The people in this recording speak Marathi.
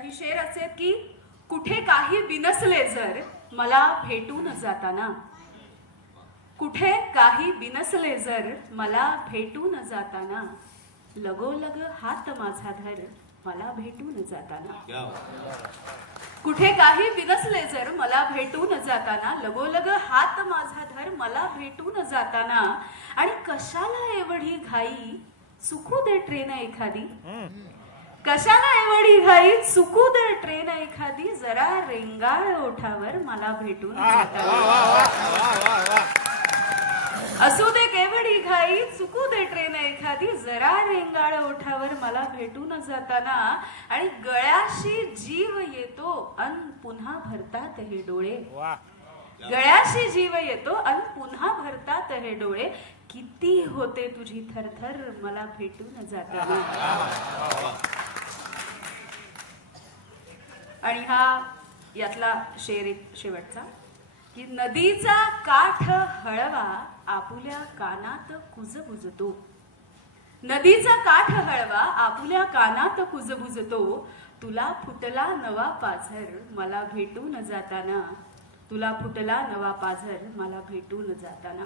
काही शेर असे की कुठे काही बिनसले जर मला भेटून जाताना, कुठे काही बिनसले जर मला भेटून जाताना, लगोलग हात माझा धर मला भेटून जाताना. कुठे काही बिनसले जर मला भेटून जाताना, लगोलग हात माझा धर मला भेटून जाताना. आणि कशाला एवढी घाई, चुकू दे ट्रेन एखादी. कशाला एवढी घाई, चुकू दे ट्रेन एखादी. जरा रेंगाळ ओठावर मला भेटून जाताना. असू दे केवढी घाई, चुकू दे ट्रेन एखादी. जरा रेंगाळ ओठावर मला भेटून जाताना. आणि गळ्याशी जीव येतो अन पुन्हा भरतात हे डोळे. गळ्याशी जीव येतो अन पुन्हा भरतात हे डोळे. किती होते तुझी थरथर मला भेटून जाताना. आणि हा यातला शेर एक शेवटचा की नदीचा काठ हळवा आपुल्या कानात कुजबुजतो. नदीचा काठ हळवा आपुल्या कानात कुजबुजतो. तुला फुटला नवा पाझर मला भेटून जाताना. तुला फुटला नवा पाझर मला भेटून जाताना.